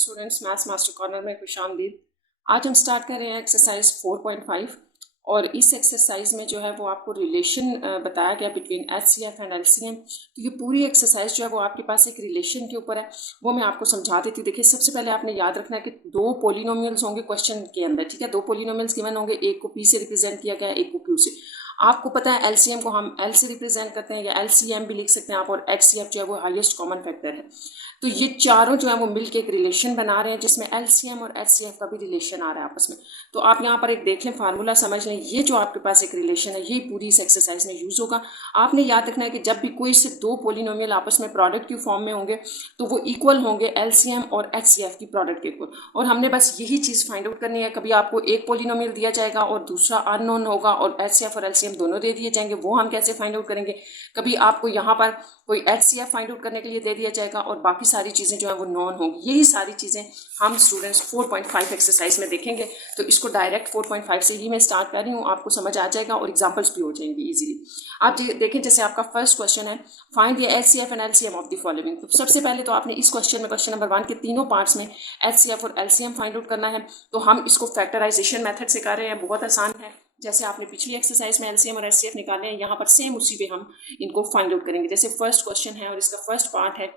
Students, maths master corner में खुशामदीद। आज हम स्टार्ट कर रहे हैं एक्सरसाइज 4.5 और इस एक्सरसाइज में जो है वो आपको रिलेशन बताया गया बिटवीन एचसीएफ एंड एलसीएम। तो ये पूरी एक्सरसाइज जो है वो आपके पास एक रिलेशन के ऊपर है, वो मैं आपको समझा देती हूँ। देखिए, सबसे पहले आपने याद रखना है कि दो पोलिनोमियल्स होंगे क्वेश्चन के अंदर, ठीक है। दो पोलिनोमियल्स गिवन होंगे, एक को पी से रिप्रेजेंट किया गया, एक को क्यू से। आपको पता है एलसीएम को हम एल से रिप्रेजेंट करते हैं या एलसीएम भी लिख सकते हैं आप, और एचसीएफ जो है वो हाईएस्ट कॉमन फैक्टर है। तो ये चारों जो है वो मिलके एक रिलेशन बना रहे हैं जिसमें एलसीएम और एचसीएफ का भी रिलेशन आ रहा है आपस में। तो आप यहाँ पर एक देख लें, फार्मूला समझ लें। ये जो आपके पास एक रिलेशन है ये पूरी इस एक्सरसाइज में यूज होगा। आपने याद रखना है कि जब भी कोई से दो पोलिनोमियल आपस में प्रोडक्ट की फॉर्म में होंगे तो वो इक्वल होंगे एलसीएम और एचसीएफ की प्रोडक्ट के इक्वल। और हमने बस यही चीज़ फाइंड आउट करनी है। कभी आपको एक पोलिनोमियल दिया जाएगा और दूसरा अननोन होगा और एचसीएफ और एलसीएम दोनों दे दिए जाएंगे, वो हम कैसे फाइंड आउट करेंगे। कभी आपको यहाँ पर कोई एचसीएफ फाइंड आउट करने के लिए दे दिया जाएगा और बाकी सारी चीज़ें जो है वो नॉन होंगी। यही सारी चीज़ें हम स्टूडेंट्स 4.5 एक्सरसाइज में देखेंगे। तो इसको डायरेक्ट 4.5 से ही मैं स्टार्ट कर रही हूँ, आपको समझ आ जाएगा और एग्जांपल्स भी हो जाएंगे इजीली। आप देखें, जैसे आपका फर्स्ट क्वेश्चन है, find the HCF and LCM of the following. तो सबसे पहले तो आपने इस क्वेश्चन में, क्वेश्चन नंबर 1 के तीनों पार्ट्स में एचसीएफ और एलसीएम फाइंड आउट करना है। तो हम इसको फैक्टराइजेशन मेथड से कर रहे हैं, बहुत आसान है। जैसे आपने पिछली एक्सरसाइज में एलसीएम और एचसीएफ निकाले हैं, यहाँ पर सेम उसी पे हम इनको फाइंड आउट करेंगे। जैसे फर्स्ट क्वेश्चन है और इसका फर्स्ट पार्ट है,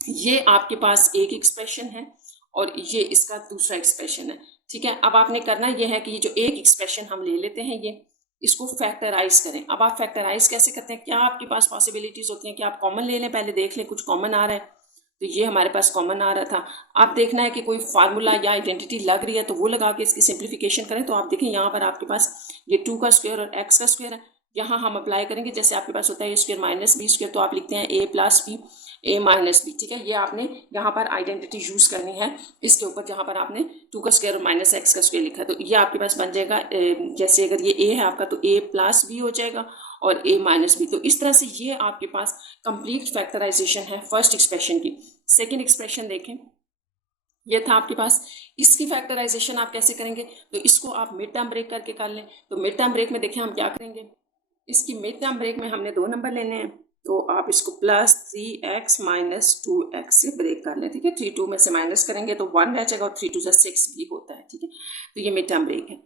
ये आपके पास एक एक्सप्रेशन है और ये इसका दूसरा एक्सप्रेशन है, ठीक है। अब आपने करना यह है कि ये जो एक एक्सप्रेशन हम ले लेते हैं, ये इसको फैक्टराइज करें। अब आप फैक्टराइज कैसे करते हैं, क्या आपके पास पॉसिबिलिटीज होती हैं कि आप कॉमन ले लें, पहले देख लें कुछ कॉमन आ रहा है। तो ये हमारे पास कॉमन आ रहा था। आप देखना है कि कोई फार्मूला या आइडेंटिटी लग रही है तो वो लगा के इसकी सिंप्लीफिकेशन करें। तो आप देखें यहाँ पर आपके पास ये 2 का स्क्वायर और x का स्क्वायर है। यहाँ हम अप्लाई करेंगे, जैसे आपके पास होता है A square minus B square, तो आप लिखते हैं a plus B, a minus B, ठीक है। ये आपने यहाँ पर आइडेंटिटी यूज करनी है इसके ऊपर, जहाँ पर आपने 2 का स्क्वायर और माइनस x का स्क्वायर लिखा है। तो ये आपके पास बन जाएगा, जैसे अगर ये a है आपका तो a प्लस बी हो जाएगा और a माइनस बी। तो इस तरह से ये आपके पास कंप्लीट फैक्टराइजेशन है फर्स्ट एक्सप्रेशन की। सेकेंड एक्सप्रेशन देखें, ये था आपके पास। इसकी फैक्टराइजेशन आप कैसे करेंगे, तो इसको आप मिड टर्म ब्रेक करके कर लें। तो मिड टर्म ब्रेक में देखें हम क्या करेंगे, इसकी मिड टर्म ब्रेक में हमने 2 नंबर लेने हैं। तो आप इसको प्लस 3x माइनस 2x से ब्रेक कर लें, ठीक है। 3 2 में से माइनस करेंगे तो 1 रह जाएगा और 3 2 से 6 भी होता है, ठीक है। तो ये मिड टर्म ब्रेक है।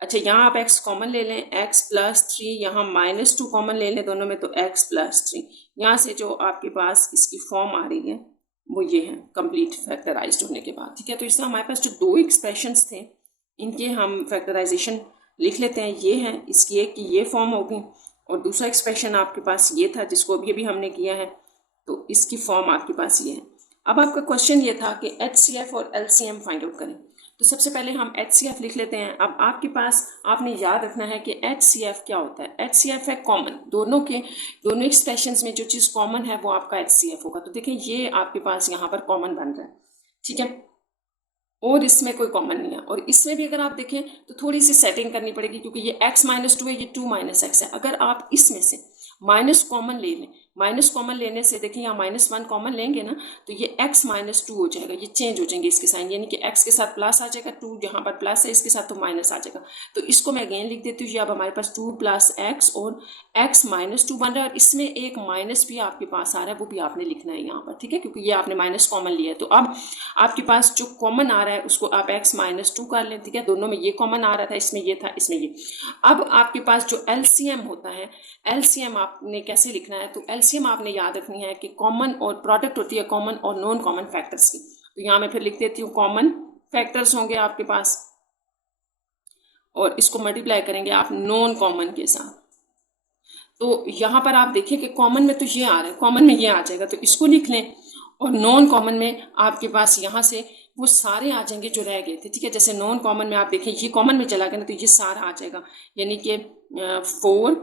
अच्छा, यहाँ आप x कॉमन ले लें, x प्लस 3, यहाँ माइनस 2 कॉमन ले लें दोनों में, तो x प्लस 3। यहाँ से जो आपके पास इसकी फॉर्म आ रही है वो ये है कंप्लीट फैक्टराइज्ड होने के बाद, ठीक है। तो इसमें हमारे पास जो 2 एक्सप्रेशंस थे इनके हम फैक्टराइजेशन लिख लेते हैं। ये है इसकी एक की ये फॉर्म होगी और दूसरा एक्सप्रेशन आपके पास ये था जिसको अभी हमने किया है, तो इसकी फॉर्म आपके पास ये है। अब आपका क्वेश्चन ये था कि एचसीएफ और एलसीएम फाइंड आउट करें। तो सबसे पहले हम एचसीएफ लिख लेते हैं। अब आपके पास आपने याद रखना है कि एचसीएफ क्या होता है। एचसीएफ है कॉमन, दोनों एक्सप्रेशंस में जो चीज़ कॉमन है वो आपका एचसीएफ होगा। तो देखें ये आपके पास यहाँ पर कॉमन बन रहा है, ठीक है, और इसमें कोई कॉमन नहीं है। और इसमें भी अगर आप देखें तो थोड़ी सी सेटिंग करनी पड़ेगी, क्योंकि ये x माइनस 2 है, ये 2 माइनस एक्स है। अगर आप इसमें से माइनस कॉमन ले लें, माइनस कॉमन लेने से देखिए यहाँ -1 कॉमन लेंगे ना, तो ये x माइनस 2 हो जाएगा, ये चेंज हो जाएंगे इसके साइन, यानी कि x के साथ प्लस आ जाएगा, 2 यहाँ पर प्लस है इसके साथ तो माइनस आ जाएगा। तो इसको मैं अगेन लिख देती हूँ, ये अब हमारे पास 2 प्लस x और x माइनस 2 बन रहा है। और इसमें एक माइनस भी आपके पास आ रहा है, वो भी आपने लिखना है यहाँ पर, ठीक है, क्योंकि ये आपने माइनस कॉमन लिया है। तो अब आपके पास जो कॉमन आ रहा है उसको आप x माइनस 2 कर लें, ठीक है। दोनों में ये कॉमन आ रहा था, इसमें ये था, इसमें ये। अब आपके पास जो एलसीएम होता है, एलसीएम आपने कैसे लिखना है, तो एलसीएम आपने याद रखनी है कि कॉमन और प्रोडक्ट होती है कॉमन और नॉन कॉमन फैक्टर्स की। तो यहाँ मैं फिर लिख देती हूँ कॉमन फैक्टर्स होंगे आपके पास और इसको मल्टीप्लाई करेंगे आप नॉन कॉमन के साथ। तो यहाँ पर आप देखिए कि कॉमन में तो ये आ रहा है, कॉमन में ये आ जाएगा, तो इसको लिख लें। और नॉन कॉमन में आपके पास यहाँ से वो सारे आ जाएंगे जो रह गए थे, ठीक है। जैसे नॉन कॉमन में आप देखें ये कॉमन में चला गया ना, तो ये सारा आ जाएगा, यानी कि 4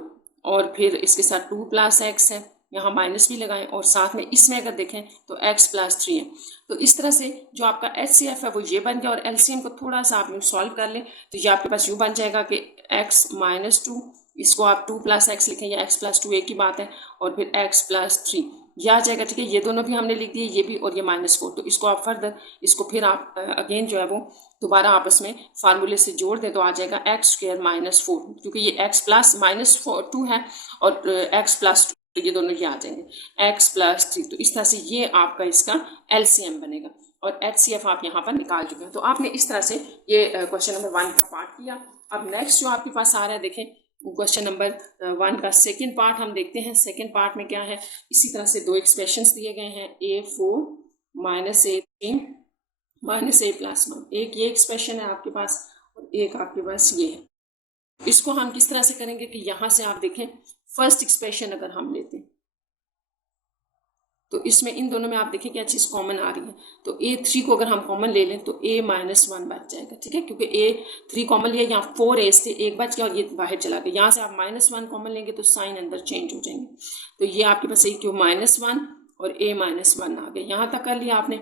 और फिर इसके साथ 2 प्लस एक्स है, यहाँ माइनस भी लगाएं, और साथ में इसमें अगर देखें तो x प्लस 3 है। तो इस तरह से जो आपका एचसीएफ है वो ये बन गया। और एलसीएम को थोड़ा सा आप सॉल्व कर लें तो ये आपके पास यूँ बन जाएगा कि x माइनस 2, इसको आप 2 प्लस एक्स लिखें या x प्लस 2 एक ही बात है, और फिर x प्लस 3 ये आ जाएगा, ठीक है। ये दोनों भी हमने लिख दिए, ये भी और ये -4। तो इसको आप फर्दर इसको फिर आप अगेन जो है वो दोबारा आपस में फार्मूले से जोड़ दें तो आ जाएगा x स्क्वायर -4, क्योंकि ये x प्लस -2 है और x प्लस 2, तो ये दोनों ये आ जाएंगे x प्लस 3। तो इस तरह से ये आपका इसका एलसीएम बनेगा। और HCF आप यहाँ पर निकाल चुके हैं। तो आपने इस तरह से ये क्वेश्चन नंबर 1 का पार्ट किया। अब नेक्स्ट जो आपके पास आ रहा है, देखें क्वेश्चन नंबर 1 का सेकंड पार्ट हम देखते हैं। सेकंड पार्ट में क्या है, इसी तरह से दो एक्सप्रेशंस दिए गए हैं, A4 minus A3 minus A plus 1। एक ये एक्सप्रेशन है आपके पास और एक आपके पास ये है। इसको हम किस तरह से करेंगे कि यहाँ से आप देखें फर्स्ट एक्सप्रेशन अगर हम लेते हैं तो इसमें इन दोनों में आप देखें क्या चीज़ कॉमन आ रही है। तो A3 को अगर हम कॉमन ले लें तो A माइनस 1 बच जाएगा, ठीक है, क्योंकि A3 कॉमन लिया, यहाँ 4 A's थे, एक बच गया और ये बाहर चला गया। यहाँ से आप -1 कॉमन लेंगे तो साइन अंदर चेंज हो जाएंगे। तो ये आपके पास A क्यूब -1 और A माइनस 1 आ गया। यहाँ तक कर लिया आपने।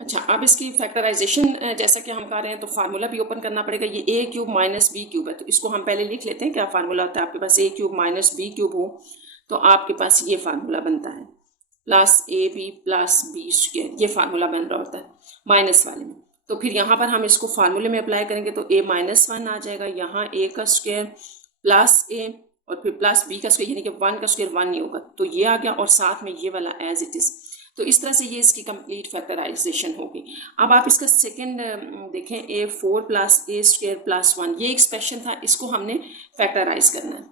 अच्छा, अब इसकी फैक्टराइजेशन जैसा कि हम कर रहे हैं तो फार्मूला भी ओपन करना पड़ेगा। ये A cube minus B cube है, तो इसको हम पहले लिख लेते हैं क्या फार्मूला होता है। आपके पास A cube minus B cube हो तो आपके पास ये फार्मूला बनता है plus AB plus B square, ये फार्मूला बन रहा होता है माइनस वाले में। तो फिर यहाँ पर हम इसको फार्मूले में अप्लाई करेंगे तो A माइनस 1 आ जाएगा, यहाँ A का स्क्वायर प्लस A और फिर प्लस B का स्क्वायर, यानी कि 1 का स्क्वायर 1 नहीं होगा, तो ये आ गया और साथ में ये वाला एज इट इज़। तो इस तरह से ये इसकी कंप्लीट फैक्टराइजेशन होगी। अब आप इसका सेकंड देखें, A4 plus A square plus 1, ये एक्सप्रेशन था, इसको हमने फैक्टराइज करना है।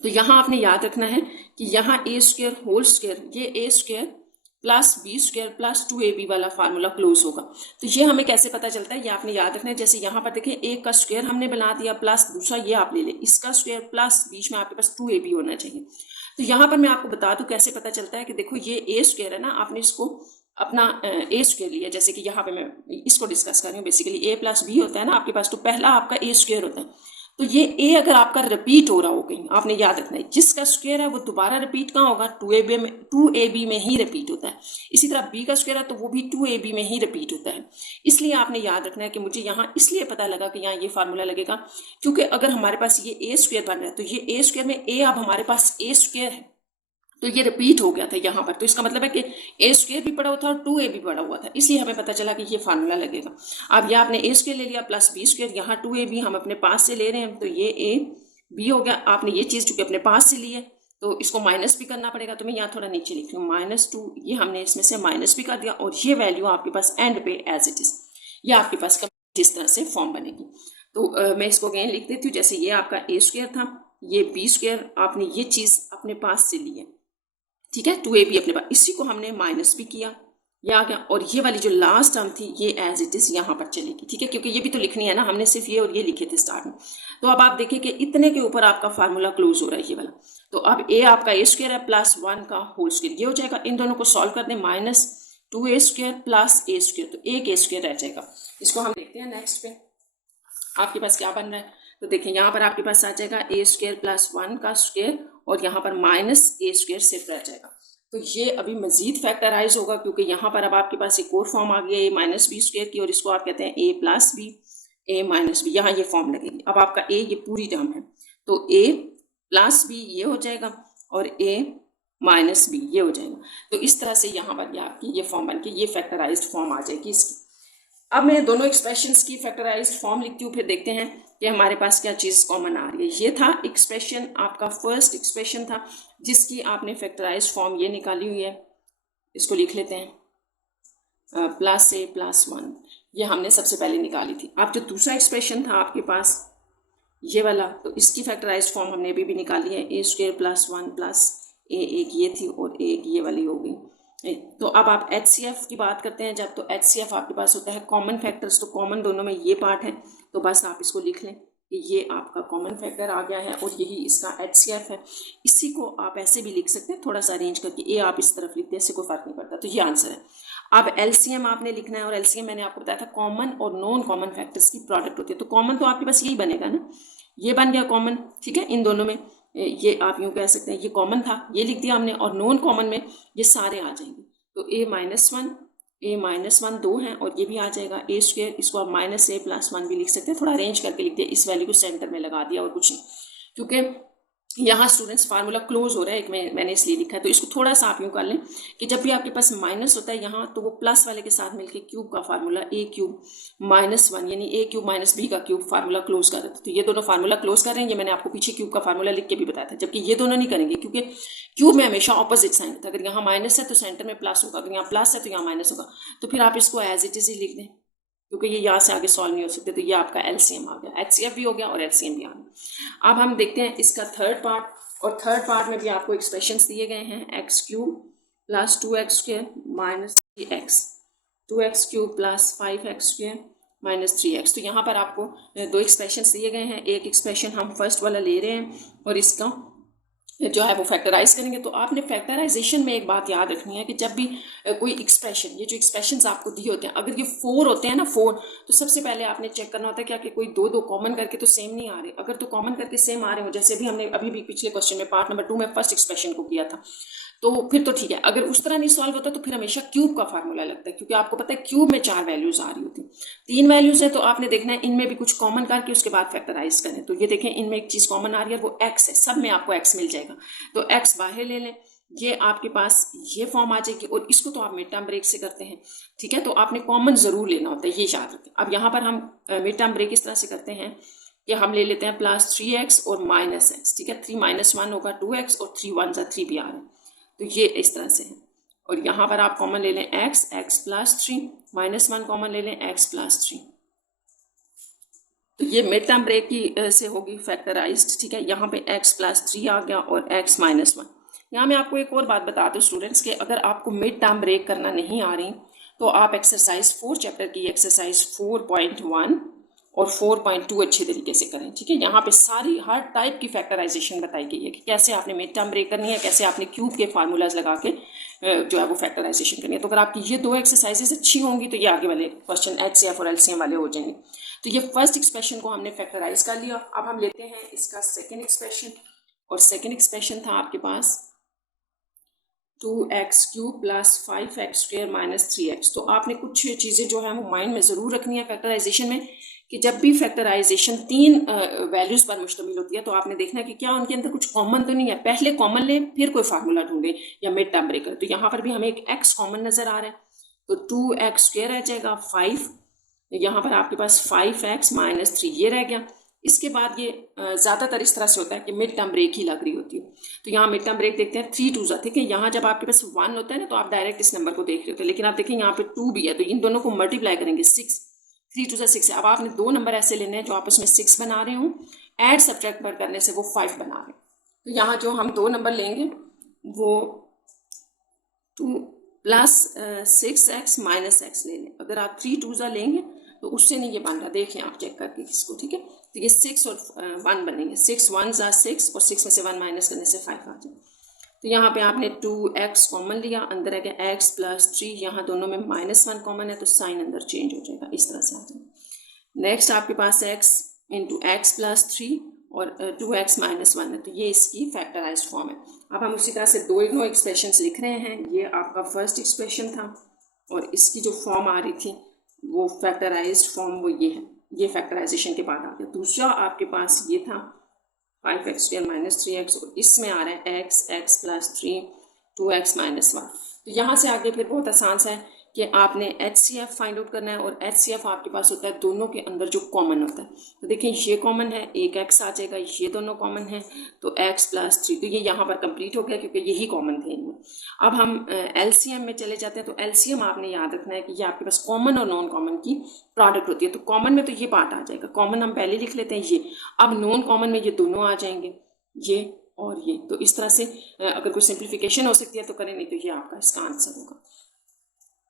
तो यहाँ आपने याद रखना है कि यहाँ A स्क्वायर होल स्क्वायर, ये A square plus B square plus 2AB वाला फार्मूला क्लोज होगा। तो ये हमें कैसे पता चलता है, ये आपने याद रखना है। जैसे यहाँ पर देखें A का स्क्वायर हमने बना दिया प्लस दूसरा ये आप ले लें, इसका स्क्वायर प्लस बीच में आपके पास 2AB होना चाहिए। तो यहाँ पर मैं आपको बता दूं कैसे पता चलता है कि देखो ये A स्क्वायर है ना, आपने इसको अपना A स्क्वायर लिया, जैसे कि यहाँ पे मैं इसको डिस्कस कर रही हूँ। बेसिकली A प्लस B होता है ना आपके पास, तो पहला आपका A स्क्वायर होता है। तो ये A अगर आपका रिपीट हो रहा हो कहीं, आपने याद रखना है जिसका स्क्वायर है वो दोबारा रिपीट कहाँ होगा, 2AB में ही रिपीट होता है। इसी तरह B का स्क्वायर है तो वो भी 2AB में ही रिपीट होता है। इसलिए आपने याद रखना है कि मुझे यहाँ इसलिए पता लगा कि यहाँ ये फार्मूला लगेगा क्योंकि अगर हमारे पास ये A स्क्वायर बन रहा है तो ये A स्क्वायर में A अब हमारे पास A स्क्वायर है, तो ये रिपीट हो गया था यहाँ पर। तो इसका मतलब है कि A स्क्वायर भी पड़ा हुआ था और 2AB भी पड़ा हुआ था, इसलिए हमें पता चला कि ये फार्मूला लगेगा। अब ये आपने A स्क्वायर ले लिया प्लस B स्क्वायर, यहाँ 2AB हम अपने पास से ले रहे हैं तो ये AB हो गया। आपने ये चीज़ चूंकि अपने पास से ली है तो इसको माइनस भी करना पड़ेगा, तो मैं यहाँ थोड़ा नीचे लिख रही हूँ -2, ये हमने इसमें से माइनस भी कर दिया और ये वैल्यू आपके पास एंड पे एज इट इज़, ये आपके पास इस तरह से फॉर्म बनेगी। तो मैं इसको अगेन लिख देती हूँ। जैसे ये आपका A स्क्वायर था, ये B स्क्वायर, आपने ये चीज़ अपने पास से ली है, ठीक है, 2AB अपने पास, इसी को हमने माइनस भी किया, ये आ गया। और ये वाली जो लास्ट टर्म थी ये एज इट इज़ यहाँ पर चलेगी, ठीक है, क्योंकि ये भी तो लिखनी है ना, हमने सिर्फ ये और ये लिखे थे स्टार्ट में। तो अब आप देखिए कि इतने के ऊपर आपका फार्मूला क्लोज हो रहा है ये वाला। तो अब A आपका A स्क्वायर है प्लस 1 का होल स्क्वायर, ये हो जाएगा। इन दोनों को सॉल्व कर दें, -2A square plus A square, तो एक A स्क्वायर रह जाएगा। इसको हम देखते हैं नेक्स्ट पे आपके पास क्या बन रहा है। तो देखिए यहाँ पर आपके पास आ जाएगा A स्क्वायर प्लस 1 का स्क्वायर और यहाँ पर -A स्क्वायर सिर्फ रह जाएगा। तो ये अभी मजीद फैक्टराइज होगा क्योंकि यहाँ पर अब आपके पास एक और फॉर्म आ गया A माइनस B स्क्वायर की, और इसको आप कहते हैं A plus B, A minus B, यहाँ ये फॉर्म लगेगी। अब आपका A ये पूरी टर्म है तो A प्लस B ये हो जाएगा और A माइनस B ये हो जाएगा। तो इस तरह से यहाँ पर आपकी ये फॉर्म बन के ये फैक्टराइज्ड फॉर्म आ जाएगी इसकी। अब मैं दोनों एक्सप्रेशंस की फैक्टराइज्ड फॉर्म लिखती हूँ, फिर देखते हैं कि हमारे पास क्या चीज़ कॉमन आ रही है। ये था एक्सप्रेशन, आपका फर्स्ट एक्सप्रेशन था जिसकी आपने फैक्टराइज्ड फॉर्म ये निकाली हुई है। इसको लिख लेते हैं +A + 1, ये हमने सबसे पहले निकाली थी। अब जो दूसरा एक्सप्रेशन था आपके पास ये वाला, तो इसकी फैक्टराइज्ड फॉर्म हमने अभी भी निकाली है, A स्क्वायर + 1 + A, एक ये थी और एक ये वाली हो गई। तो अब आप HCF की बात करते हैं जब, तो HCF आपके पास होता है कॉमन फैक्टर्स, तो कॉमन दोनों में ये पार्ट है, तो बस आप इसको लिख लें कि ये आपका कॉमन फैक्टर आ गया है और यही इसका HCF है। इसी को आप ऐसे भी लिख सकते हैं, थोड़ा सा अरेंज करके, ए आप इस तरफ लिखते हैं, इससे कोई फर्क नहीं पड़ता। तो ये आंसर है। अब LCM आपने लिखना है, और LCM मैंने आपको बताया था कॉमन और नॉन कॉमन फैक्टर्स की प्रोडक्ट होती है। तो कॉमन तो आपके पास यही बनेगा ना, ये बन गया कॉमन, ठीक है, इन दोनों में ये आप यूँ कह सकते हैं ये कॉमन था, ये लिख दिया हमने, और नॉन कॉमन में ये सारे आ जाएंगे। तो A - 1 2 हैं और ये भी आ जाएगा A स्क्वायर, इसको आप -A + 1 भी लिख सकते हैं, थोड़ा अरेंज करके लिख दिया, इस वैल्यू को सेंटर में लगा दिया और कुछ नहीं, क्योंकि यहाँ स्टूडेंट्स फार्मूला क्लोज हो रहा है, एक मैंने इसलिए लिखा है, तो इसको थोड़ा सा आप यूँ कर लें कि जब भी आपके पास माइनस होता है यहाँ, तो वो प्लस वाले के साथ मिलके क्यूब का फार्मूला ए क्यूब -1 यानी ए क्यूब माइनस बी का क्यूब फार्मूला क्लोज कर देते। तो ये दोनों फार्मूला क्लोज कर रहे हैं। ये मैंने आपको पीछे क्यूब का फार्मूला लिख के भी बताया था, जबकि ये दोनों नहीं करेंगे क्योंकि क्यूब में हमेशा ऑपोजिट साइन होता है। अगर यहाँ माइनस है तो सेंटर में प्लस होगा, अगर यहाँ प्लस है तो यहाँ माइनस होगा। तो फिर आप इसको एज इट इज ही लिख दें, क्योंकि ये यहाँ से आगे सॉल्व नहीं हो सकते। तो ये आपका एलसीएम आ गया, एचसीएफ भी हो गया और एलसीएम भी आ गया। अब हम देखते हैं इसका थर्ड पार्ट, और थर्ड पार्ट में भी आपको एक्सप्रेशंस दिए गए हैं, x cube plus 2x² minus 3x, 2x cube plus 5x² minus 3x। तो यहाँ पर आपको दो एक्सप्रेशंस दिए गए हैं। एक एक्सप्रेशन हम फर्स्ट वाला ले रहे हैं और इसका जो है वो फैक्टराइज करेंगे। तो आपने फैक्टराइजेशन में एक बात याद रखनी है कि जब भी कोई एक्सप्रेशन, ये जो एक्सप्रेशंस आपको दिए होते हैं, अगर ये 4 होते हैं ना 4, तो सबसे पहले आपने चेक करना होता है क्या कि कोई दो कॉमन करके तो सेम नहीं आ रहे। अगर तो कॉमन करके सेम आ रहे हो, जैसे भी हमने अभी भी पिछले क्वेश्चन में पार्ट नंबर 2 में फर्स्ट एक्सप्रेशन को किया था, तो फिर तो ठीक है। अगर उस तरह नहीं सॉल्व होता तो फिर हमेशा क्यूब का फार्मूला लगता है, क्योंकि आपको पता है क्यूब में 4 वैल्यूज आ रही होती, 3 वैल्यूज है, तो आपने देखना है इनमें भी कुछ कॉमन करके उसके बाद फैक्टराइज करें। तो ये देखें इनमें एक चीज कॉमन आ रही है, वो एक्स है, सब में आपको एक्स मिल जाएगा। तो एक्स बाहर ले लें, ये आपके पास ये फॉर्म आ जाएगी, और इसको तो आप मिड टर्म ब्रेक से करते हैं, ठीक है। तो आपने कॉमन जरूर लेना होता है, ये याद रखें। अब यहाँ पर हम मिड टर्म ब्रेक इस तरह से करते हैं कि हम ले लेते हैं प्लस 3x और माइनस एक्स, ठीक है। 3 - 1 होगा 2x और 3 1 जा 3 भी आ रहा है, तो ये इस तरह से है। और यहाँ पर आप कॉमन ले लें x, x प्लस 3, -1 कॉमन ले लें x प्लस 3। तो ये मिड टर्म ब्रेक की से होगी फैक्टराइज्ड, ठीक है। यहाँ पे x प्लस 3 आ गया और x -1। यहाँ मैं आपको एक और बात बता दूँ स्टूडेंट्स के, अगर आपको मिड टर्म ब्रेक करना नहीं आ रही तो आप एक्सरसाइज 4 चैप्टर की एक्सरसाइज 4.1 और 4.2 अच्छे तरीके से करें, ठीक है। यहाँ पे सारी हर टाइप की फैक्टराइजेशन बताई गई है कि कैसे आपने मिड टर्म ब्रेक करनी है, कैसे आपने क्यूब के फार्मूलाज लगा के जो है वो फैक्टराइजेशन करनी है। तो अगर आपकी ये 2 एक्सरसाइजेस अच्छी होंगी तो ये आगे वाले क्वेश्चन एचसीएफ और एलसीएम वाले हो जाएंगे। तो ये फर्स्ट एक्सप्रेशन को हमने फैक्टराइज कर लिया। अब हम लेते हैं इसका सेकेंड एक्सप्रेशन, और सेकेंड एक्सप्रेशन था आपके पास 2x³ plus 5x² minus 3x। तो आपने कुछ चीज़ें जो है वो माइंड में ज़रूर रखनी है फैक्टराइजेशन में, कि जब भी फैक्टराइजेशन 3 वैल्यूज़ पर मुश्तमिल होती है तो आपने देखना है कि क्या उनके अंदर कुछ कॉमन तो नहीं है। पहले कॉमन लें, फिर कोई फार्मूला ढूंढें या मिड टर्म ब्रेकर। तो यहाँ पर भी हमें एक x कॉमन नज़र आ रहा है, तो 2x² रह जाएगा 5, यहाँ पर आपके पास 5x माइनस 3 ये रह गया। इसके बाद ये ज़्यादातर इस तरह से होता है कि मिड टर्म ब्रेक ही लग रही होती है। तो यहाँ मिड टर्म ब्रेक देखते हैं 3 2 ठीक है। यहाँ जब आपके पास 1 होता है ना तो आप डायरेक्ट इस नंबर को देख रहे होते हैं, लेकिन आप देखें यहाँ पे 2 भी है, तो इन दोनों को मल्टीप्लाई करेंगे 6, 3 2 6 है। अब आपने 2 नंबर ऐसे लेने हैं जो आपस में 6 बना रहे हूँ, ऐड सब्ट्रैक्ट पर करने से वो 5 बना रहे हैं। तो यहाँ जो हम 2 नंबर लेंगे वो 2 प्लस 6x माइनस x ले लें। अगर आप 3 2 लेंगे तो उससे नहीं ये बन रहा, देखें आप चेक करके किसको, ठीक है। तो ये 6 और 1 बनेंगे, 6 1 6 और 6 में से 1 माइनस करने से 5 आ जाए। तो यहाँ पे आपने 2x कॉमन लिया, अंदर आ गया x प्लस 3, यहाँ दोनों में -1 कॉमन है तो साइन अंदर चेंज हो जाएगा, इस तरह से आ जाएगा। नेक्स्ट आपके पास x इंटू एक्स प्लस 3 और 2x माइनस 1 है, तो ये इसकी फैक्टराइज्ड फॉर्म है। अब हम उसी तरह से दो एक्सप्रेशंस लिख रहे हैं। ये आपका फर्स्ट एक्सप्रेशन था और इसकी जो फॉर्म आ रही थी वो फैक्टराइज्ड फॉर्म वो ये है, ये फैक्टराइजेशन के बाद आ गया। दूसरा आपके पास ये था 5x² माइनस 3x और इसमें आ रहा है x प्लस 3 2x माइनस 1। तो यहाँ से आगे फिर बहुत आसान सा है कि आपने HCF फाइंड आउट करना है और HCF आपके पास होता है दोनों के अंदर जो कॉमन होता है। तो देखिए ये कॉमन है, एक x आ जाएगा, ये दोनों कॉमन है तो x प्लस 3, तो ये यहाँ पर कंप्लीट हो गया क्योंकि यही कॉमन थे इनमें। अब हम LCM में चले जाते हैं। तो LCM आपने याद रखना है कि ये आपके पास कॉमन और नॉन कॉमन की प्रोडक्ट होती है। तो कॉमन में तो ये पार्ट आ जाएगा, कॉमन हम पहले लिख लेते हैं ये। अब नॉन कॉमन में ये दोनों आ जाएंगे, ये और ये। तो इस तरह से अगर कोई सिंप्लीफिकेशन हो सकती है तो करें, नहीं तो ये आपका इसका आंसर होगा।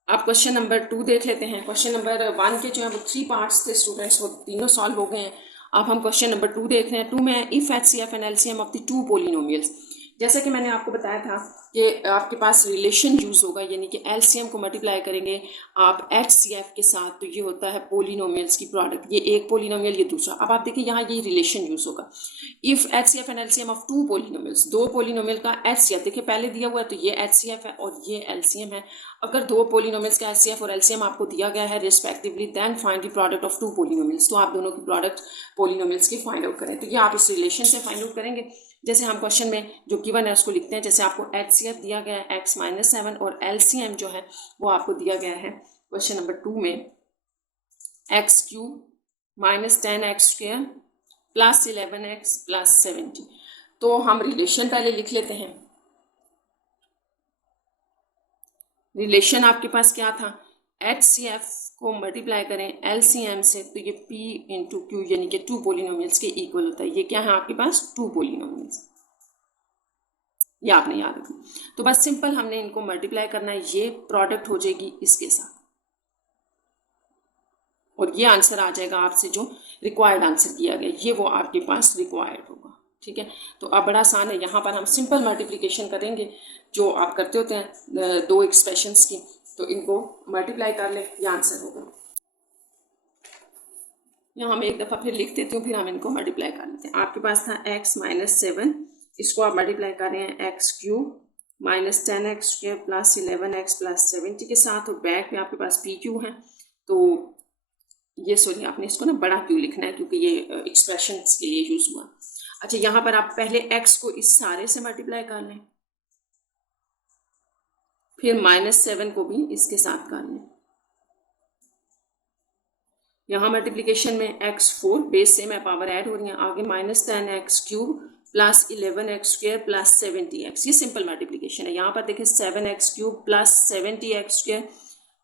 आप क्वेश्चन नंबर 2 देख लेते हैं। क्वेश्चन नंबर 1 के जो है वो 3 पार्ट्स थे स्टूडेंट्स, वो तीनों सॉल्व हो गए हैं। अब हम क्वेश्चन नंबर 2 देख रहे हैं। 2 में if HCF and LCM of the 2 polynomials, जैसा कि मैंने आपको बताया था कि आपके पास रिलेशन यूज होगा, यानी कि LCM को मल्टीप्लाई करेंगे आप HCF के साथ, तो ये होता है पोलिनोमियल्स की प्रोडक्ट, ये एक पोलिनोमियल ये दूसरा। अब आप देखिए यहाँ ये रिलेशन यूज होगा, if HCF and LCM of 2 polynomials, 2 polynomial का HCF देखिए पहले दिया हुआ है तो ये HCF है और ये LCM है। अगर 2 पोलिनोमियल्स का HCF और LCM आपको दिया गया है respectively, then find the product of 2 polynomials, तो आप दोनों की प्रोडक्ट पोलिनोमियल्स की फाइंड आउट करें। तो ये आप इस रिलेशन से फाइंड आउट करेंगे। जैसे हम क्वेश्चन में जो गिवन है उसको लिखते हैं, जैसे आपको HCF दिया गया है x-7 और LCM जो है वो आपको दिया गया है क्वेश्चन नंबर 2 में x³ - 10x² + 11x + 70। तो हम रिलेशन पहले लिख लेते हैं। रिलेशन आपके पास क्या था, HCF को मल्टीप्लाई करें LCM से तो ये P × Q यानी कि 2 पोलिनोमियल्स के इक्वल होता है। ये क्या है आपके पास, 2 पोलिनोमियल्स, ये आपने याद रखना। तो बस सिंपल हमने इनको मल्टीप्लाई करना है, ये प्रोडक्ट हो जाएगी इसके साथ और ये आंसर आ जाएगा आपसे जो रिक्वायर्ड आंसर किया गया, ये वो आपके पास रिक्वायर्ड होगा। ठीक है, तो अब बड़ा आसान है, यहाँ पर हम सिंपल मल्टीप्लिकेशन करेंगे जो आप करते होते हैं दो एक्सप्रेशंस की, तो इनको मल्टीप्लाई कर लें, ये आंसर होगा। यहाँ मैं एक दफ़ा फिर लिख देती हूँ, फिर हम इनको मल्टीप्लाई कर लेते हैं। आपके पास था x-7, इसको आप मल्टीप्लाई कर रहे हैं x³ - 10x² + 11x + 70 के साथ, और बैक में आपके पास PQ है। तो ये सॉरी आपने इसको ना बड़ा क्यू लिखना है क्योंकि ये एक्सप्रेशन के लिए यूज हुआ। अच्छा, यहाँ पर आप पहले x को इस सारे से मल्टीप्लाई कर लें, फिर -7 को भी इसके साथ कर लें। यहाँ मल्टीप्लिकेशन में x4 बेस से मैं पावर ऐड हो रही है, आगे -10x³ + 11x² + 70x, ये सिंपल मल्टीप्लिकेशन है। यहाँ पर देखें 7x³ + 70x²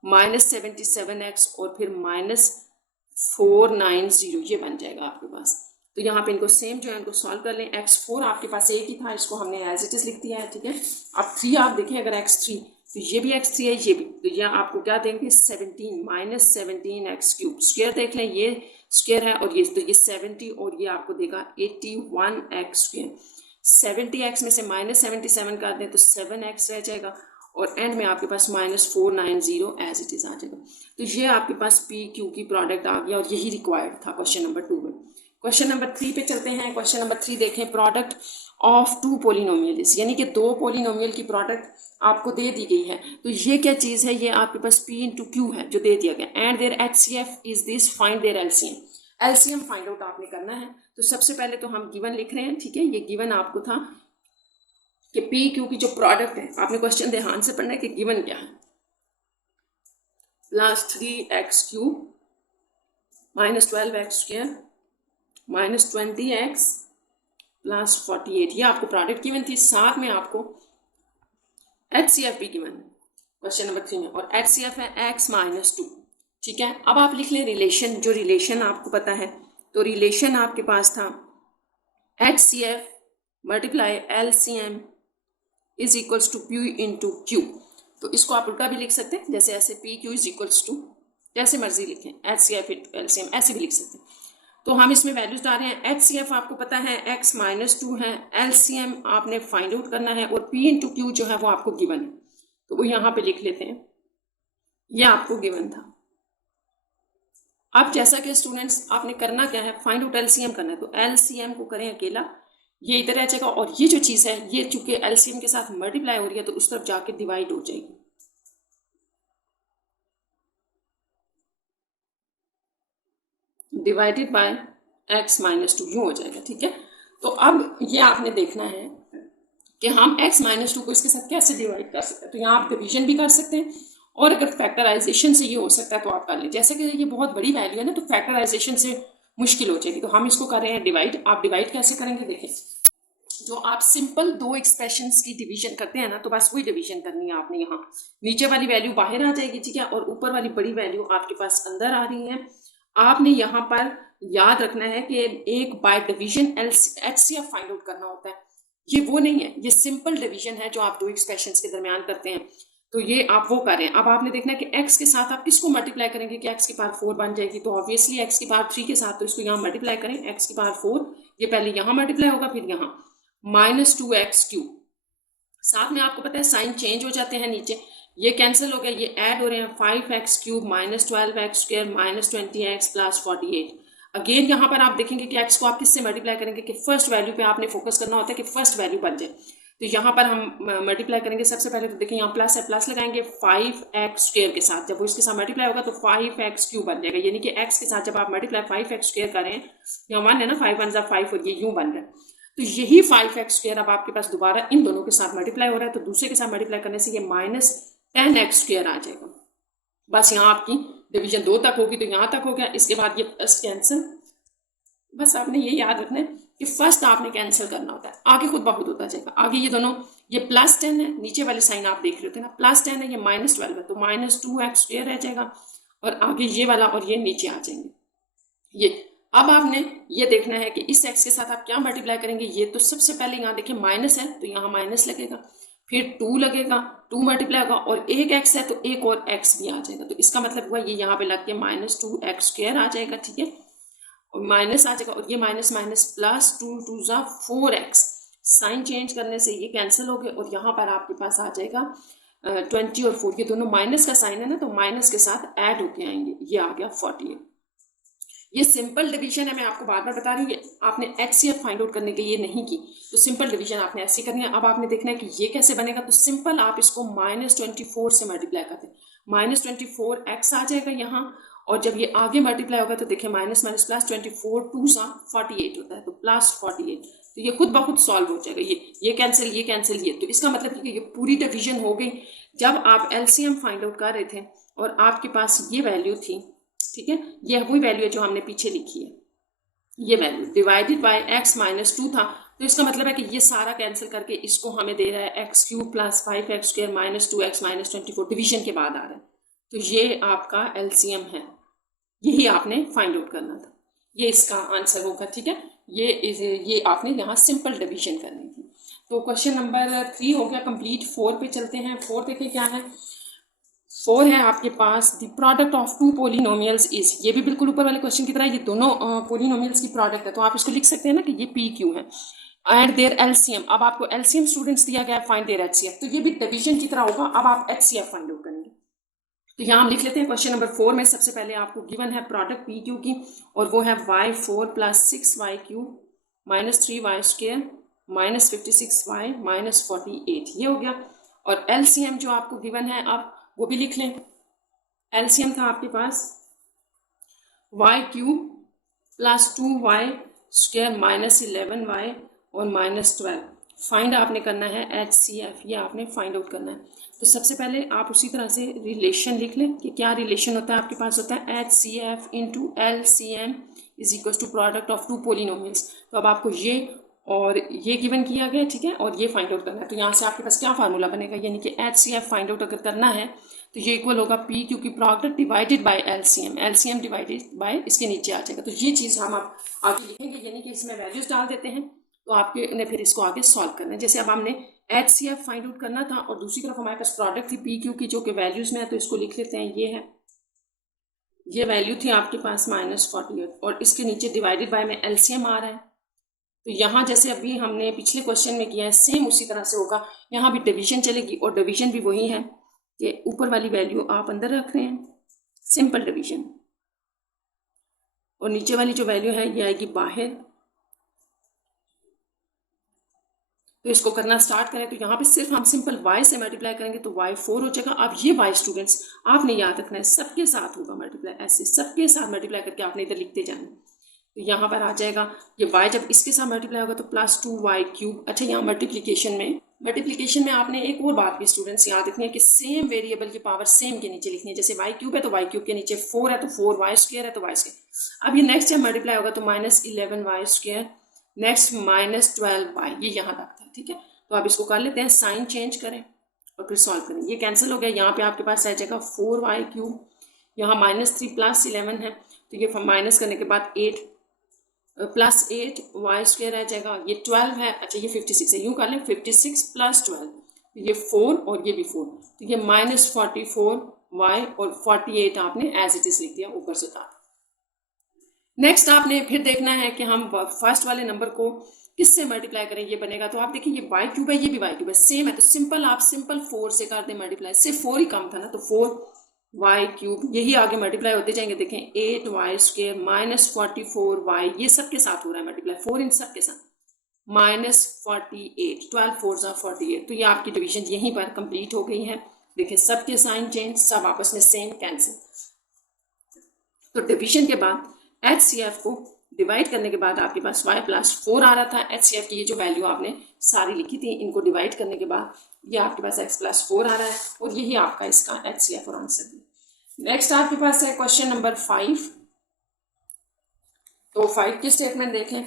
-77x और फिर -490, ये बन जाएगा आपके पास। तो यहाँ पे इनको सेम जो है इनको सॉल्व कर लें। x4 आपके पास एक ही था, इसको हमने एज इट इज लिख दिया है। ठीक है, अब 3 आप देखें, अगर x3 तो ये भी x3 है, ये भी, तो यहाँ आपको क्या देंगे 17 - 17x³ स्क्वायर देख लें, ये स्क्वायर है और ये, तो ये 70 और ये आपको देगा 81x²। 70x में से -77 कर दें तो 7x रह जाएगा और एंड में आपके पास -490 एज इट इज आ जाएगा। तो ये आपके पास PQ की प्रोडक्ट आ गया और यही रिक्वायर्ड था क्वेश्चन नंबर 2 में। क्वेश्चन नंबर 3 पे चलते हैं। क्वेश्चन नंबर 3 देखें, प्रोडक्ट ऑफ 2 पोलिनोमियल्स, यानी कि 2 पोलिनोमियल की प्रोडक्ट आपको दे दी गई है। तो ये क्या चीज़ है, ये आपके पास P × Q है जो दे दिया गया, and their HCF is this, find their LCM। LCM फाइंड आउट आपने करना है। तो सबसे पहले तो हम गिवन लिख रहे हैं। ठीक है, ये गिवन आपको था कि PQ की जो प्रोडक्ट है, आपने क्वेश्चन ध्यान से पढ़ना है कि गिवन क्या है, +3x³ - 12x² - 20x + 48, ये आपको प्रोडक्ट गिवन थी। साथ में आपको HCF भी गिवन है क्वेश्चन नंबर 3 में, और HCF है x-2। ठीक है, अब आप लिख लें रिलेशन, जो रिलेशन आपको पता है। तो रिलेशन आपके पास था HCF × LCM is equals to P × Q। तो इसको आप उल्टा भी लिख सकते हैं, जैसे ऐसे PQ इज इक्वल्स टू, जैसे मर्जी लिखें, HCF × LCM ऐसे भी लिख सकते हैं। तो हम इसमें वैल्यूज डाल रहे हैं। HCF आपको पता है x-2 है, LCM आपने फाइंड आउट करना है और P × Q जो है वो आपको गिवन है, तो वो यहाँ पे लिख लेते हैं, ये आपको गिवन था। अब जैसा कि स्टूडेंट्स आपने करना क्या है, फाइंड आउट LCM करना है, तो LCM को करें अकेला, ये इधर आ जाएगा और ये जो चीज़ है ये चूंकि LCM के साथ मल्टीप्लाई हो रही है तो उस तरफ जाके डिवाइड हो जाएगी। डिवाइडेड बाय x-2 यूँ हो जाएगा। ठीक है, तो अब ये आपने देखना है कि हम x-2 को इसके साथ कैसे डिवाइड कर सकते हैं। तो यहाँ आप डिवीजन भी कर सकते हैं और अगर फैक्टराइजेशन से ये हो सकता है तो आप कर लें। जैसे कि ये बहुत बड़ी वैल्यू है ना, तो फैक्टराइजेशन से मुश्किल हो जाएगी, तो हम इसको कर रहे हैं डिवाइड। आप डिवाइड कैसे करेंगे, देखें, जो आप सिंपल 2 एक्सप्रेशंस की डिवीजन करते हैं ना, तो बस वही डिवीजन करनी है आपने। यहाँ नीचे वाली वैल्यू बाहर आ जाएगी, ठीक है, और ऊपर वाली बड़ी वैल्यू आपके पास अंदर आ रही है। आपने यहाँ पर याद रखना है कि एक by division HCF find out करना होता है, ये वो नहीं है, ये सिंपल डिवीजन है जो आप 2 एक्सप्रेशंस के दरमियान करते हैं। तो ये आप वो करें। अब आपने देखना है कि x के साथ आप किसको मल्टीप्लाई करेंगे कि x की पावर 4 बन जाएगी, तो ऑब्वियसली x की पावर 3 के साथ, तो इसको यहाँ मल्टीप्लाई करें, x की पावर 4, ये पहले यहाँ मल्टीप्लाई होगा, फिर यहाँ -2x³। साथ में आपको पता है साइन चेंज हो जाते हैं, नीचे ये कैंसिल हो गया, ये ऐड हो रहे हैं, 5x³ - 12x² - 20x + 48। अगेन यहाँ पर आप देखेंगे कि x को आप किससे मल्टीप्लाई करेंगे कि फर्स्ट वैल्यू पे आपने फोकस करना होता है कि फर्स्ट वैल्यू बन जाए। तो यहाँ पर हम मल्टीप्लाई करेंगे। सबसे पहले तो देखिए यहाँ प्लस है, प्लस लगाएंगे 5x² के साथ, जब वो इसके साथ मल्टीप्लाई होगा तो 5x³ बन जाएगा, यानी कि x के साथ जब आप मल्टीप्लाई 5x² करें, यहाँ 1 है ना, 5 × 1 = 5 और ये यूँ बन रहा है। तो यही 5x² अब आपके पास दोबारा इन दोनों के साथ मल्टीप्लाई हो रहा है, तो दूसरे के साथ मल्टीप्लाई करने से ये -10x² आ जाएगा। बस यहाँ आपकी डिवीजन 2 तक होगी, तो यहाँ तक हो गया। इसके बाद ये प्लस कैंसिल। बस आपने ये याद रखना है कि फर्स्ट आपने कैंसिल करना होता है, आगे खुद ब खुद होता जाएगा। आगे ये दोनों, ये +10 है, नीचे वाले साइन आप देख रहे थे ना, +10 है, ये -12 है, तो -2x² रह जाएगा, और आगे ये वाला और ये नीचे आ जाएंगे। ये अब आपने ये देखना है कि इस x के साथ आप क्या मल्टीप्लाई करेंगे। ये तो सबसे पहले यहाँ देखिए माइनस है, तो यहाँ माइनस लगेगा, फिर 2 लगेगा, 2 मल्टीप्लाई होगा, और एक x है तो एक और x भी आ जाएगा। तो इसका मतलब हुआ ये यहाँ पे लग के -2x² आ जाएगा, ठीक है, और माइनस आ जाएगा, और ये माइनस माइनस प्लस 2 2 ज़ा 4x। साइन चेंज करने से ये कैंसिल हो गए, और यहाँ पर आपके पास आ जाएगा 20 और 4, ये दोनों माइनस का साइन है ना, तो माइनस के साथ ऐड होके आएंगे, ये आ गया 48। ये सिंपल डिवीजन है, मैं आपको बार बार बता रही हूँ, आपने HCF फाइंड आउट करने के लिए नहीं की, तो सिंपल डिवीजन आपने ऐसे करनी है। अब आपने देखना है कि ये कैसे बनेगा, तो सिंपल आप इसको -24 से मल्टीप्लाई करते हैं, -24x आ जाएगा यहाँ, और जब ये आगे मल्टीप्लाई होगा तो देखिए माइनस माइनस प्लस 24 2 सा 48 होता है, तो +48, तो ये खुद ब खुद सॉल्व हो जाएगा। ये कैंसिल, ये कैंसिल, ये, तो इसका मतलब कि ये पूरी डिवीजन हो गई। जब आप LCM फाइंड आउट कर रहे थे और आपके पास ये वैल्यू थी, ठीक है, ये वही वैल्यू है जो हमने पीछे लिखी है, ये वैल्यू डिवाइडेड बाय x -2 था, तो इसका मतलब है कि ये सारा कैंसिल करके इसको हमें दे रहा है x³ + 5x² -2x -24, डिवीजन के बाद आ रहा है। तो ये आपका LCM है, यही आपने फाइंड आउट करना था, ये इसका आंसर होगा, ठीक है। ये आपने यहाँ सिंपल डिवीजन करनी थी। तो क्वेश्चन नंबर 3 हो गया कंप्लीट। 4 पे चलते हैं। 4 देखिए क्या है। 4 है आपके पास, the product of 2 polynomials is, ये भी बिल्कुल ऊपर वाले क्वेश्चन की तरह, ये दोनों पोलिनोमियल्स की प्रोडक्ट है, तो आप इसको लिख सकते हैं ना कि ये PQ है, एंड देयर LCM। अब आपको LCM स्टूडेंट्स दिया गया है, फाइंड देयर HCF, तो ये भी डिवीजन की तरह होगा। अब आप HCF फाइंड आउट करेंगे, तो यहाँ हम लिख लेते हैं क्वेश्चन नंबर 4 में। सबसे पहले आपको गिवन है प्रोडक्ट PQ की, और वो है y4 + 6y³ -3y² -56y -48, ये हो गया। और LCM जो आपको गिवन है, आप वो भी लिख लें। LCM था आपके पास y³ + 2y² -11y और -12। फाइंड आपने करना है HCF, ये आपने फाइंड आउट करना है। तो सबसे पहले आप उसी तरह से रिलेशन लिख लें कि क्या रिलेशन होता है। आपके पास होता है HCF × LCM = product of 2 polynomials. तो अब आपको ये और ये गिवन किया गया, ठीक है, और ये फाइंड आउट करना है। तो यहाँ से आपके पास क्या फार्मूला बनेगा, यानी कि HCF फाइंड आउट अगर करना है तो ये इक्वल होगा PQ की product divided by LCM divided by, इसके नीचे आ जाएगा। तो ये चीज़ हम आप आगे लिखेंगे, यानी कि इसमें वैल्यूज डाल देते हैं, तो आपके ने फिर इसको आगे सॉल्व करना है। जैसे अब हमने HCF फाइंड आउट करना था, और दूसरी तरफ हमारे पास प्रोडक्ट थी PQ की जो कि वैल्यूज में है, तो इसको लिख लेते हैं। ये है, ये वैल्यू थी आपके पास -48, और इसके नीचे डिवाइडेड बाय में LCM आ रहा है। तो यहाँ जैसे अभी हमने पिछले क्वेश्चन में किया है, सेम उसी तरह से होगा। यहाँ भी डिवीजन चलेगी, और डिवीजन भी वही है कि ऊपर वाली वैल्यू आप अंदर रख रहे हैं, सिंपल डिवीजन, और नीचे वाली जो वैल्यू है ये आएगी बाहर। तो इसको करना स्टार्ट करें, तो यहाँ पे सिर्फ हम सिंपल y से मल्टीप्लाई करेंगे, तो y4 हो जाएगा। अब ये y स्टूडेंट्स आपने याद रखना है, सबके साथ होगा मल्टीप्लाई, ऐसे सबके साथ मल्टीप्लाई करके आपने इधर लिखते जाना। तो यहाँ पर आ जाएगा ये y, जब इसके साथ मल्टीप्लाई होगा तो +2y³। अच्छा, यहाँ मल्टीप्लिकेशन में आपने एक और बात भी स्टूडेंट्स याद रखनी है कि सेम वेरिएबल की पावर सेम के नीचे लिखनी है। जैसे y³ है तो y³ के नीचे 4 है तो 4y² है तो y²। अब ये नेक्स्ट जब मल्टीप्लाई होगा तो -11y², नेक्स्ट -12y, ये यहाँ तक था, ठीक है। तो आप इसको कर लेते हैं, साइन चेंज करें और फिर सॉल्व करें। ये कैंसिल हो गया, यहाँ पे आपके पास आ जाएगा 4y³, यहाँ -3 + 11 है, तो ये माइनस करने के बाद 8 + 8y² रह जाएगा, ये 12 है। अच्छा, ये 56 है, यूँ कर लें 56 + 12, ये 4 और ये भी 4, तो ये -44y और 48 आपने एज इट इज लिख दिया, ऊपर से उतार। नेक्स्ट आपने फिर देखना है कि हम फर्स्ट वाले नंबर को किससे मल्टीप्लाई करें, ये बनेगा। तो आप देखिए ये y³ है, ये भी y³ है, सेम है, तो सिंपल आप 4 से कर दें मल्टीप्लाई, सिर्फ 4 ही कम था ना, तो 4y³, यही आगे मल्टीप्लाई होते जाएंगे। देखें 8y² -44y, ये सबके साथ हो रहा है मल्टीप्लाई, 4 इन सबके साथ, -48, 12 4 = 48। तो ये आपकी डिवीजन यहीं पर कंप्लीट हो गई है। देखिए सबके साइन चेंज, सब आपस में सेम, कैंसिल। तो डिवीजन के बाद HCF को डिवाइड करने के बाद आपके पास y प्लस 4 आ रहा था। HCF की ये जो वैल्यू आपने सारी लिखी थी, इनको डिवाइड करने के बाद ये आपके पास x प्लस 4 आ रहा है और यही आपका इसका HCF और आंसर है। नेक्स्ट आपके पास है क्वेश्चन नंबर 5। तो 5 की स्टेटमेंट देखें,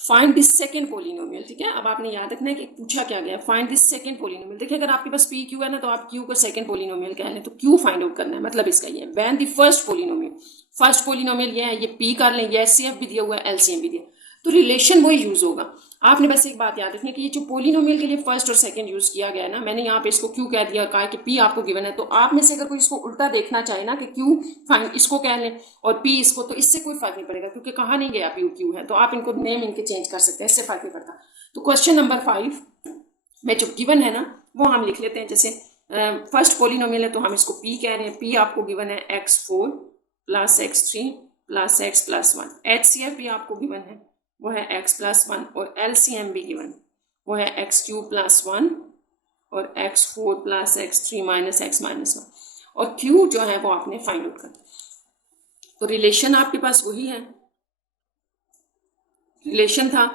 फाइंड दिस सेकंड पोलिनोमियल। ठीक है, अब आपने याद रखना है कि पूछा क्या गया, फाइंड दिस सेकंड पोलिनोमियल। देखिए अगर आपके पास पी क्यू है ना, तो आप क्यू को सेकंड पोलिनोमियल कह लें, तो क्यू फाइंड आउट करना है, मतलब इसका ये है when the first polynomial, first polynomial ये है, ये पी कर लें, ये HCF भी दिया हुआ है, LCM भी दिया, तो रिलेशन वही यूज होगा। आपने बस एक बात याद रखनी है कि ये जो पोलिनोमियल के लिए फर्स्ट और सेकंड यूज किया गया है ना, मैंने यहाँ पे इसको क्यू कह दिया और कहा कि पी आपको गिवन है, तो आप में से अगर कोई इसको उल्टा देखना चाहे ना कि क्यू फाइंड इसको कह लें और पी इसको, तो इससे कोई फर्क नहीं पड़ेगा क्योंकि कहा नहीं गया पी क्यू है, तो आप इनको नेम इनके चेंज कर सकते हैं, इससे फर्क नहीं पड़ता। तो क्वेश्चन नंबर 5 में जो गिवन है ना वो हम लिख लेते हैं। जैसे फर्स्ट पोलिनोमियल है तो हम इसको पी कह रहे हैं, पी आपको गिवन है x4 plus x3 plus x plus 1। HCF भी आपको गिवन है, वो है x प्लस 1 और LCM भी गिवन, वो है x क्यूब प्लस 1 और x4 plus x3 minus x minus 1, और q जो है वो आपने फाइंड आउट करना। तो रिलेशन आपके पास वही है, रिलेशन था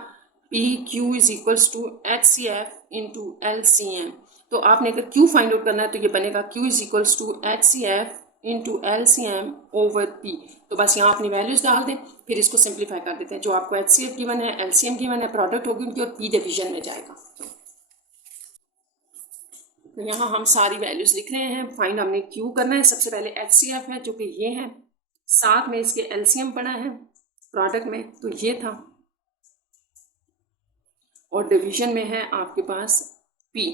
P Q is equals to HCF into LCM। तो आपने अगर q फाइंड आउट करना है तो ये बनेगा q is equals to HCF into LCM over P। तो बस यहाँ अपनी वैल्यूज डाल दें, फिर इसको सिंप्लीफाई कर देते हैं। जो आपको HCF गिवन है, LCM गिवन है, प्रोडक्ट होगी उनकी और P डिवीजन में जाएगा। तो यहाँ हम सारी वैल्यूज लिख रहे हैं। फाइंड हमने Q करना है, सबसे पहले HCF है जो कि ये है, साथ में इसके LCM पड़ा है प्रोडक्ट में, तो ये था, और डिवीजन में है आपके पास P।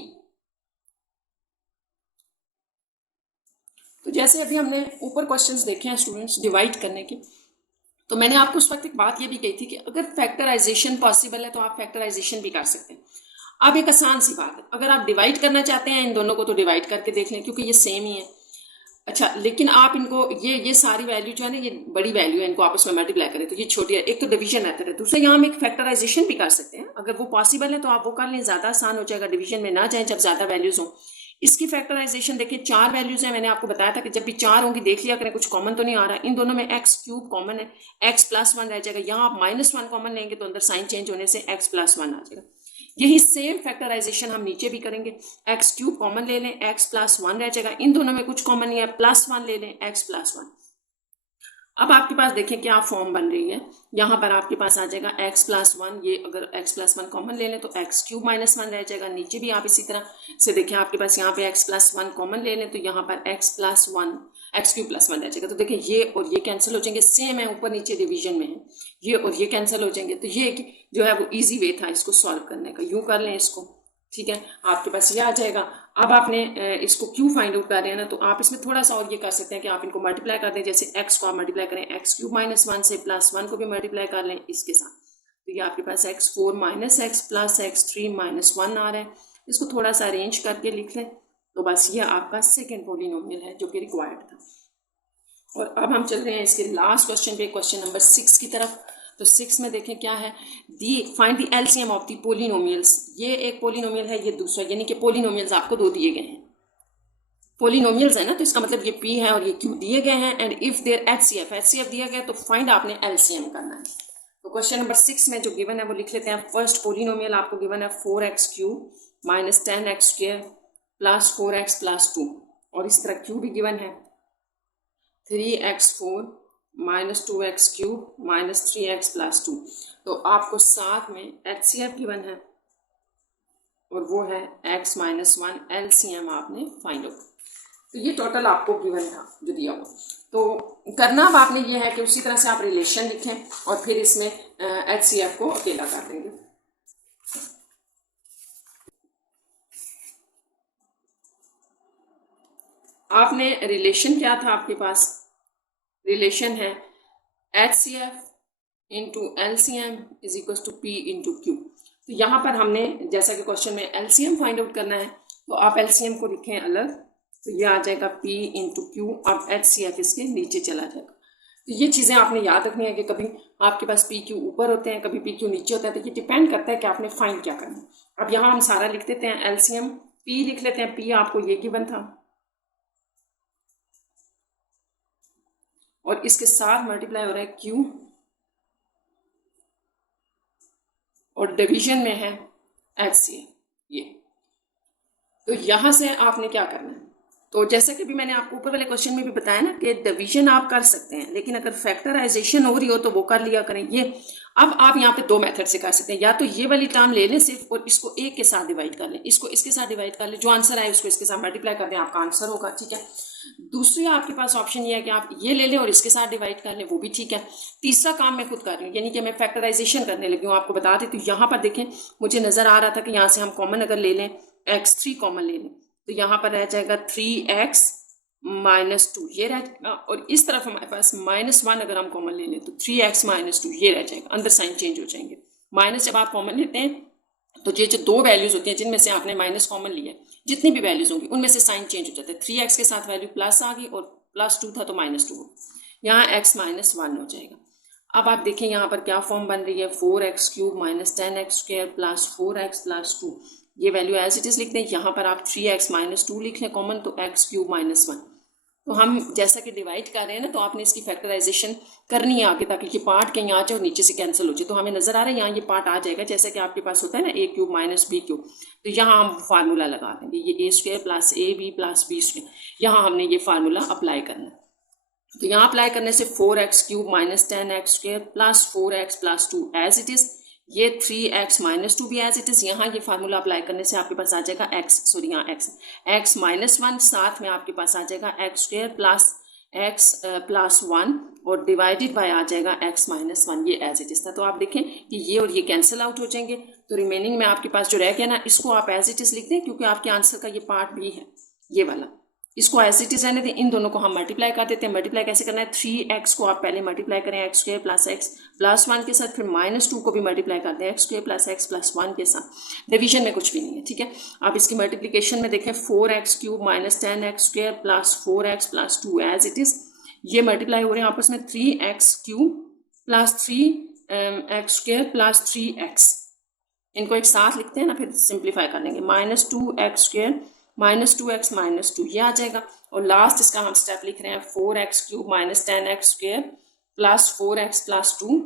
तो जैसे अभी हमने ऊपर क्वेश्चंस देखे हैं स्टूडेंट्स डिवाइड करने के, तो मैंने आपको उस वक्त एक बात ये भी कही थी कि अगर फैक्टराइजेशन पॉसिबल है तो आप फैक्टराइजेशन भी कर सकते हैं। अब एक आसान सी बात है, अगर आप डिवाइड करना चाहते हैं इन दोनों को तो डिवाइड करके देख लें क्योंकि ये सेम ही है। अच्छा, लेकिन आप इनको ये सारी वैल्यू जो है ना, ये बड़ी वैल्यू है, इनको आपस में मल्टीप्लाई करें तो ये छोटी है। एक तो डिवीजन मेथड है, दूसरा यहाँ हम एक फैक्टराइजेशन भी कर सकते हैं। अगर वो पॉसिबल है तो आप वो कर लें, ज़्यादा आसान हो जाएगा, डिवीजन में ना जाए जब ज़्यादा वैल्यूज हों। इसकी फैक्टराइजेशन देखिए, 4 वैल्यूज हैं, मैंने आपको बताया था कि जब भी 4 होंगी देख लिया करें कुछ कॉमन तो नहीं आ रहा। इन दोनों में x क्यूब कॉमन है, x प्लस 1 रह जाएगा, यहाँ आप -1 कॉमन लेंगे तो अंदर साइन चेंज होने से x प्लस 1 आ जाएगा। यही सेम फैक्टराइजेशन हम नीचे भी करेंगे, x क्यूब कॉमन ले लें, x प्लस 1 रह जाएगा, इन दोनों में कुछ कॉमन नहीं है, +1 ले लें, x प्लस 1। अब आपके पास देखें क्या फॉर्म बन रही है, यहाँ पर आपके पास आ जाएगा x प्लस 1, ये अगर x प्लस 1 कॉमन ले लें तो x क्यूब माइनस 1 रह जाएगा। नीचे भी आप इसी तरह से देखें, आपके पास यहाँ पे x प्लस 1 कॉमन ले लें तो यहाँ पर x plus 1 x cube plus 1 रह जाएगा। तो देखिए ये और ये कैंसिल हो जाएंगे, सेम है, ऊपर नीचे डिवीजन में है, ये और ये कैंसिल हो जाएंगे। तो ये जो है वो ईजी वे था इसको सॉल्व करने का, यूँ कर लें इसको, ठीक है, आपके पास ये आ जाएगा। अब आपने इसको क्यों फाइंड आउट कर रहे हैं ना, तो आप इसमें थोड़ा सा और ये कर सकते हैं कि आप इनको मल्टीप्लाई कर दें, जैसे x को आप मल्टीप्लाई करें x क्यूब माइनस 1 से, +1 को भी मल्टीप्लाई कर लें इसके साथ, तो ये आपके पास x4 minus x plus x3 minus 1 आ रहा है। इसको थोड़ा सा अरेंज करके लिख लें, तो बस ये आपका सेकेंड पॉलिनोमियल है जो कि रिक्वायर्ड था। और अब हम चल रहे हैं इसके लास्ट क्वेश्चन पे, क्वेश्चन नंबर 6 की तरफ। तो 6 में देखें क्या है, find the LCM of the polynomials. ये एक पोलिनोमियल है, ये दूसरा, यानी कि पोलिनोमियल्स आपको 2 दिए गए हैं। पोलिनोमियल्स है ना, तो इसका मतलब ये p है और ये q दिए गए हैं, एंड इफ देयर HCF दिया गया तो फाइंड आपने एलसीएम करना है। तो क्वेश्चन नंबर 6 में जो गिवन है वो लिख लेते हैं। फर्स्ट पोलिनोमियल आपको गिवन है 4x³ minus 10x² plus 4x plus 2, और इस तरह q भी गिवन है 3x4 minus 2x³ minus 3x plus 2। तो आपको साथ में HCF गिवन है और वो है x माइनस 1, LCM आपने फाइंड आउट। तो ये टोटल आपको गिवन था जो दिया हुआ। तो करना अब आपने ये है कि उसी तरह से आप रिलेशन लिखें और फिर इसमें HCF को अकेला कर देंगे। आपने रिलेशन क्या था आपके पास, रिलेशन है HCF into LCM is equal to P into Q। तो यहाँ पर हमने जैसा कि क्वेश्चन में LCM फाइंड आउट करना है, तो आप LCM को लिखें अलग, तो ये आ जाएगा P इंटू Q, अब HCF इसके नीचे चला जाएगा। तो ये चीज़ें आपने याद रखनी है कि कभी आपके पास PQ ऊपर होते हैं, कभी PQ नीचे होता है, तो ये डिपेंड करता है कि आपने फाइंड क्या करना है। अब यहाँ हम सारा लिख देते हैं, LCM P लिख लेते हैं, P आपको ये गिवन था और इसके साथ मल्टीप्लाई हो रहा है Q और डिवीजन में है HCl ये। तो यहाँ से आपने क्या करना है, तो जैसे कि भी मैंने आपको ऊपर वाले क्वेश्चन में भी बताया ना कि डिवीजन आप कर सकते हैं, लेकिन अगर फैक्टराइजेशन हो रही हो तो वो कर लिया करें। ये अब आप यहाँ पे दो मेथड से कर सकते हैं, या तो ये वाली टर्म ले लें सिर्फ और इसको एक के साथ डिवाइड कर लें, इसको इसके साथ डिवाइड कर लें, जो आंसर आए उसको इसके साथ मल्टीप्लाई कर दें, आपका आंसर होगा, ठीक है। दूसरी आपके पास ऑप्शन ये है कि आप ये ले लें और इसके साथ डिवाइड कर लें, वो भी ठीक है। तीसरा काम मैं खुद कर रही हूँ, यानी कि मैं फैक्टराइजेशन करने लगी हूँ, आपको बता देती हूँ। यहाँ पर देखें, मुझे नजर आ रहा था कि यहाँ से हम कॉमन अगर ले लें, x3 कॉमन ले लें, तो यहाँ पर रह जाएगा 3x माइनस 2, ये रह जाएगा। और इस तरफ हमारे पास -1 अगर हम कॉमन ले लें तो 3x माइनस 2 ये रह जाएगा, अंदर साइन चेंज हो जाएंगे। माइनस जब आप कॉमन लेते हैं तो ये जो दो वैल्यूज होती हैं जिनमें से आपने माइनस कॉमन लिया, जितनी भी वैल्यूज होंगी उनमें से साइन चेंज हो जाता है। 3x के साथ वैल्यू प्लस आ गई और +2 था तो -2 हो, यहाँ x -1 हो जाएगा। अब आप देखें यहाँ पर क्या फॉर्म बन रही है, 4x³ minus 10x² plus 4x plus 2, ये वैल्यू एज इट इज लिख दें। यहाँ पर आप 3x माइनस 2 लिख लें कॉमन, तो x³ -1। तो हम जैसा कि डिवाइड कर रहे हैं ना, तो आपने इसकी फैक्टराइजेशन करनी है आगे, ताकि ये पार्ट कहीं आ जाए और नीचे से कैंसिल हो जाए। तो हमें नजर आ रहा है यहाँ ये पार्ट आ जाएगा, जैसे कि आपके पास होता है ना a³ माइनस b³। तो यहाँ हम फार्मूला लगा देंगे, ये a² plus ab plus b², यहाँ हमने ये फार्मूला अप्लाई करना है। तो यहाँ अप्लाई करने से 4x³ minus 10x² plus 4x plus 2 as it is, ये 3x माइनस 2 भी एज इट इज। यहाँ ये फार्मूला अप्लाई करने से आपके पास आ जाएगा यहाँ x -1, साथ में आपके पास आ जाएगा x² प्लस x प्लस 1 और डिवाइडेड बाय आ जाएगा x -1, ये एज इट इज था। तो आप देखें कि ये और ये कैंसिल आउट हो जाएंगे, तो रिमेनिंग में आपके पास जो रह गया ना, इसको आप एज इट इज लिख दें, क्योंकि आपके आंसर का ये पार्ट भी है ये वाला, इसको एज इट इज रहने दें। इन दोनों को हम मल्टीप्लाई कर देते हैं। मल्टीप्लाई कैसे करना है, 3x को आप पहले मल्टीप्लाई करें x² प्लस x प्लस 1 के साथ, फिर -2 को भी मल्टीप्लाई करते हैं x² प्लस x प्लस 1 के साथ। डिवीजन में कुछ भी नहीं है, ठीक है। आप इसकी मल्टीप्लीकेशन में देखें, 4x³ minus 10x² plus 4x plus 2 as it is, ये मल्टीप्लाई हो रहे हैं आपस में 3x³ plus 3x² plus 3x, इनको एक साथ लिखते हैं ना, फिर सिंप्लीफाई कर लेंगे, -2x² -2x -2 ये आ जाएगा। और लास्ट इसका हम स्टेप लिख रहे हैं 4x³ minus 10x² plus 4x plus 2,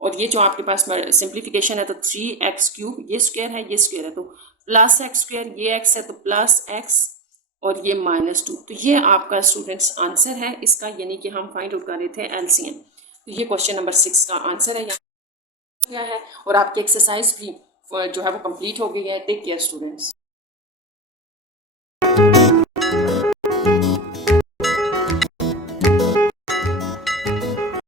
और ये जो आपके पास सिंप्लीफिकेशन है तो 3x³ ये स्क्वायर है, ये स्क्वायर है तो प्लस x², ये x है तो प्लस x, और ये -2। तो ये आपका स्टूडेंट्स आंसर है इसका, यानी कि हम फाइंड आउट कर रहे थे LCM। तो ये क्वेश्चन नंबर 6 का आंसर है यहाँ है, और आपकी एक्सरसाइज भी जो है वो कंप्लीट हो गई है। Take care students.